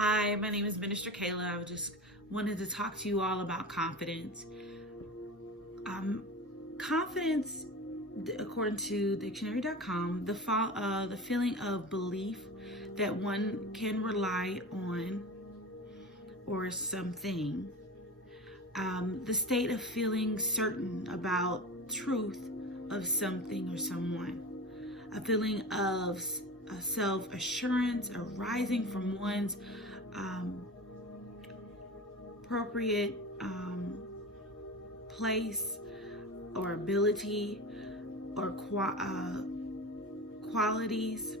Hi, my name is Minister Kaela. I just wanted to talk to you all about confidence. Confidence, according to dictionary.com, the feeling of belief that one can rely on or something. The state of feeling certain about truth of something or someone. A feeling of self-assurance arising from one's appropriate place or ability or qualities.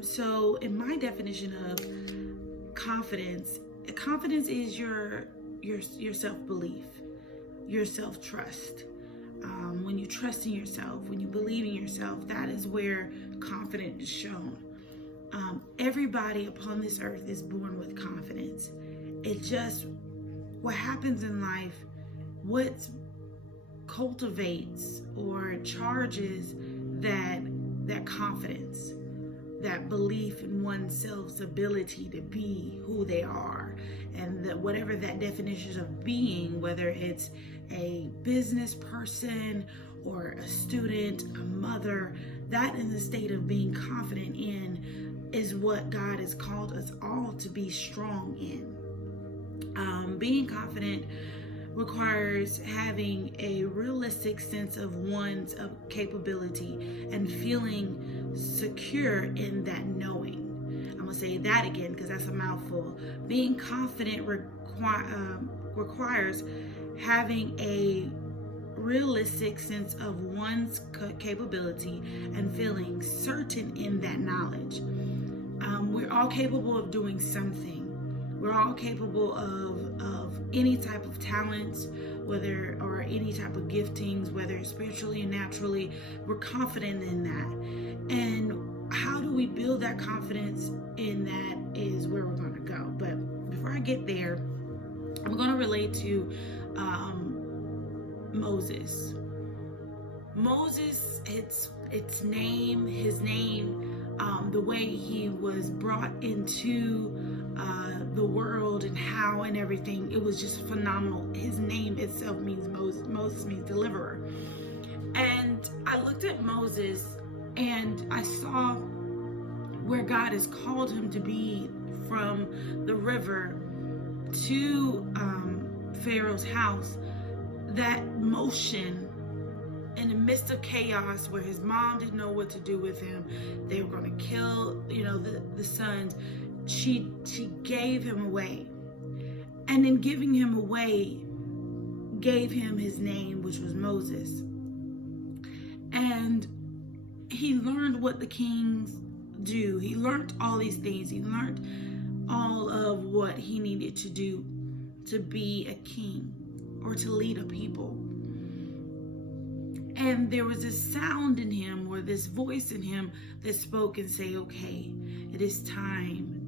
So in my definition of confidence is your self-belief, your self-trust. When you trust in yourself, when you believe in yourself, that is where confidence is shown. Everybody upon this earth is born with confidence. It's just what happens in life, what cultivates or charges that confidence, that belief in oneself's ability to be who they are, and that whatever that definition of being, whether it's a business person or a student, a mother, that is the state of being confident in is what God has called us all to be strong in. Being confident requires having a realistic sense of one's capability and feeling secure in that knowing. I'm going to say that again because that's a mouthful. Being confident requires having a realistic sense of one's capability and feeling certain in that knowledge. We're all capable of doing something. We're all capable of any type of talents, or any type of giftings, whether spiritually and naturally. We're confident in that. And how do we build that confidence in that is where we're going to go. But before I get there, I'm going to relate to Moses. Moses, his name, the way he was brought into the world and how and everything, it was just phenomenal. His name itself means Moses. Moses means deliverer. And I looked at Moses and I saw where God has called him to be, from the river to Pharaoh's house. That motion in the midst of chaos, where his mom didn't know what to do with him, they were going to kill the sons. She gave him away, and in giving him away, gave him his name, which was Moses. And he learned what the kings do. He learned all these things. He learned all of what he needed to do to be a king or to lead a people. And there was this sound in him, or this voice in him, that spoke and say, okay, it is time.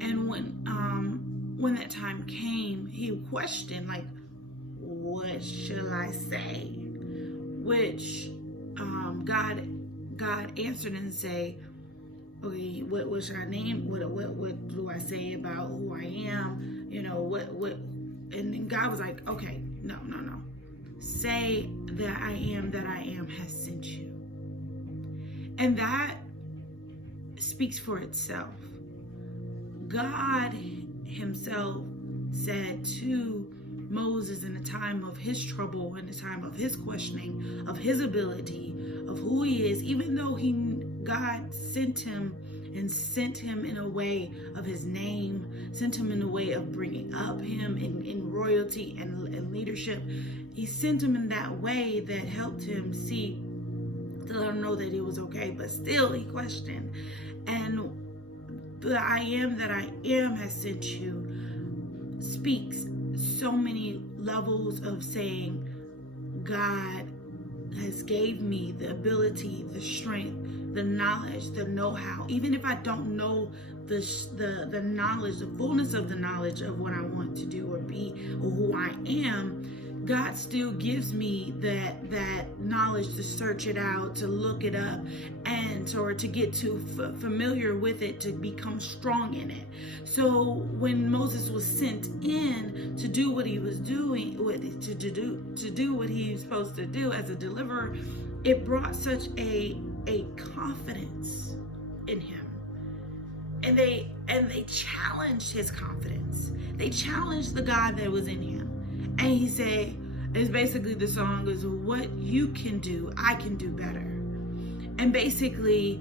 And when that time came, he questioned, like, what shall I say? Which God answered and say, okay, what should I name? What do I say about who I am? What? And then God was like, okay, no. Say that I am has sent you. And that speaks for itself. God himself said to Moses in the time of his trouble, in the time of his questioning of his ability, of who he is, even though God sent him in a way of his name, sent him in a way of bringing up him in royalty and leadership. He sent him in that way that helped him see, to let him know that it was okay, but still he questioned. And the I am that I am has sent you speaks so many levels of saying, God has gave me the ability, the strength, the knowledge, the know-how. Even if I don't know the knowledge, the fullness of the knowledge of what I want to do or be or who I am, God still gives me that knowledge to search it out, to look it up, and to get too familiar with it, to become strong in it. So when Moses was sent in to do what he was doing, to do what he was supposed to do as a deliverer, it brought such a confidence in him. And they challenged his confidence. They challenged the God that was in him. And he said, it's basically, the song is, what you can do, I can do better. And basically,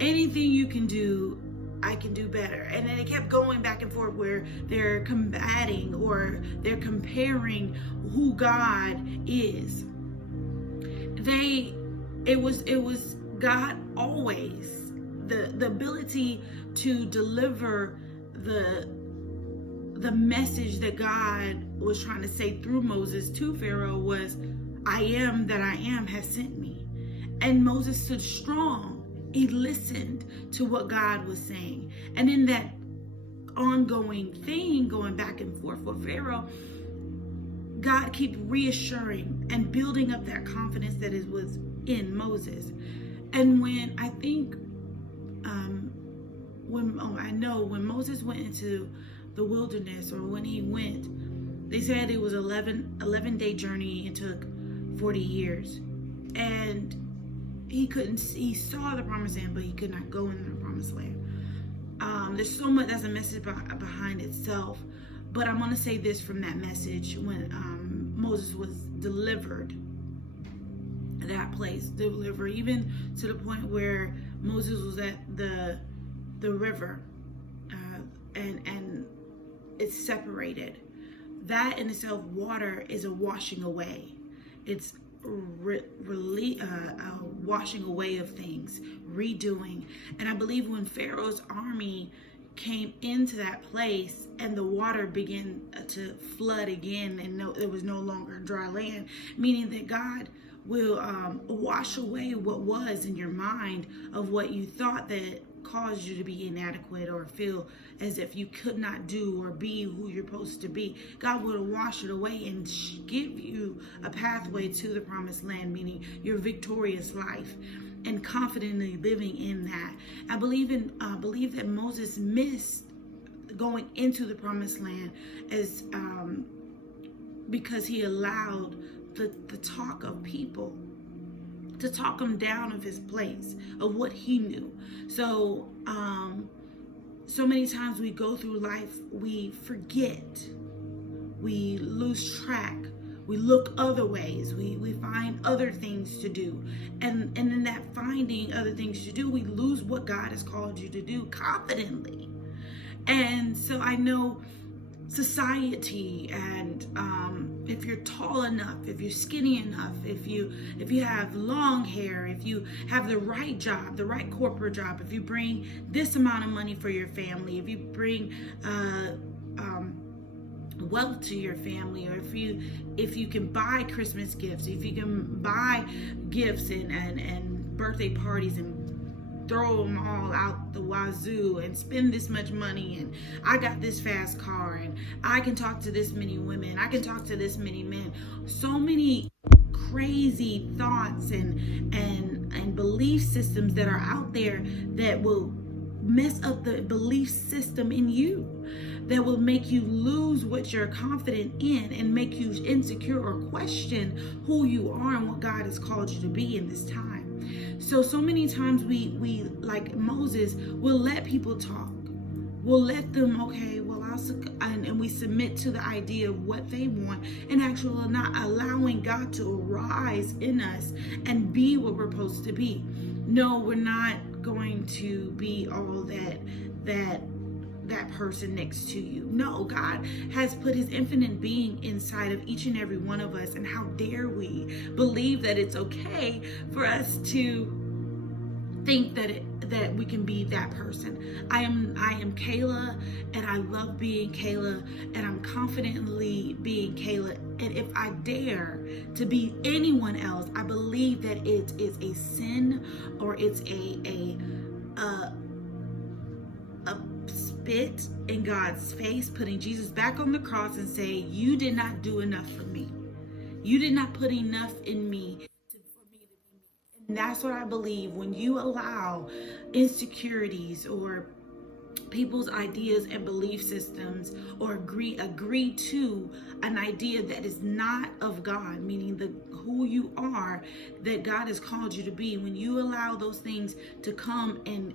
anything you can do, I can do better. And then it kept going back and forth where they're combating or they're comparing who God is. It was God always, the ability to deliver the message that God was trying to say through Moses to Pharaoh was, I am that I am has sent me. And Moses stood strong. He listened to what God was saying. And in that ongoing thing, going back and forth with Pharaoh, God kept reassuring and building up that confidence that was in Moses. And when I think, when Moses went into the wilderness, or when he went, they said it was 11-day journey. It took 40 years. And he saw the promised land, but he could not go into the promised land. There's so much, that's a message behind itself. But I'm going to say this from that message. When Moses was delivered, that place, delivered, even to the point where Moses was at the river, and it's separated. That in itself, water is a washing away. It's washing away of things, redoing. And I believe when Pharaoh's army came into that place and the water began to flood again, and there was no longer dry land, meaning that God will wash away what was in your mind of what you thought that caused you to be inadequate or feel as if you could not do or be who you're supposed to be. God will wash it away and give you a pathway to the promised land, meaning your victorious life, and confidently living in that. I believe that Moses missed going into the promised land as because he allowed the talk of people to talk him down of his place, of what he knew. So so many times we go through life, we forget, we lose track, we look other ways, we find other things to do, and in that finding other things to do, we lose what God has called you to do confidently. And so I know society, and if you're tall enough, if you're skinny enough, if you have long hair, if you have the right job, the right corporate job, if you bring this amount of money for your family, if you bring wealth to your family, or if you can buy Christmas gifts, if you can buy gifts and birthday parties and throw them all out the wazoo and spend this much money, and I got this fast car, and I can talk to this many women, I can talk to this many men. So many crazy thoughts and belief systems that are out there that will mess up the belief system in you, that will make you lose what you're confident in and make you insecure or question who you are and what God has called you to be in this time. So many times we like Moses, will let people talk. We'll let them, okay, well, and we submit to the idea of what they want, and actually not allowing God to arise in us and be what we're supposed to be. No, we're not going to be all that person next to you. No, God has put his infinite being inside of each and every one of us, and how dare we believe that it's okay for us to think that we can be that person. I am Kaela, and I love being Kaela, and I'm confidently being Kaela. And if I dare to be anyone else, I believe that it is a sin, or it's a spit in God's face, putting Jesus back on the cross and say, you did not do enough for me. You did not put enough in me for me to be me. And that's what I believe. When you allow insecurities or people's ideas and belief systems, or agree to an idea that is not of God, meaning the who you are, that God has called you to be, when you allow those things to come and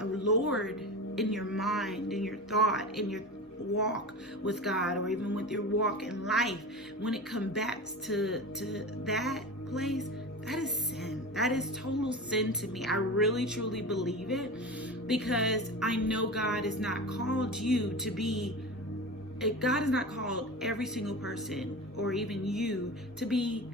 Lord in your mind, in your thought, in your walk with God, or even with your walk in life, when it combats to that place, that is sin. That is total sin to me. I really truly believe it, because I know God has not called you to be, God has not called every single person, or even you, to be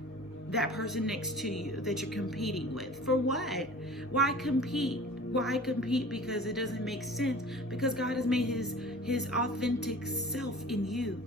that person next to you that you're competing with. For what? Why compete? Why compete? Because it doesn't make sense. Because God has made his authentic self in you.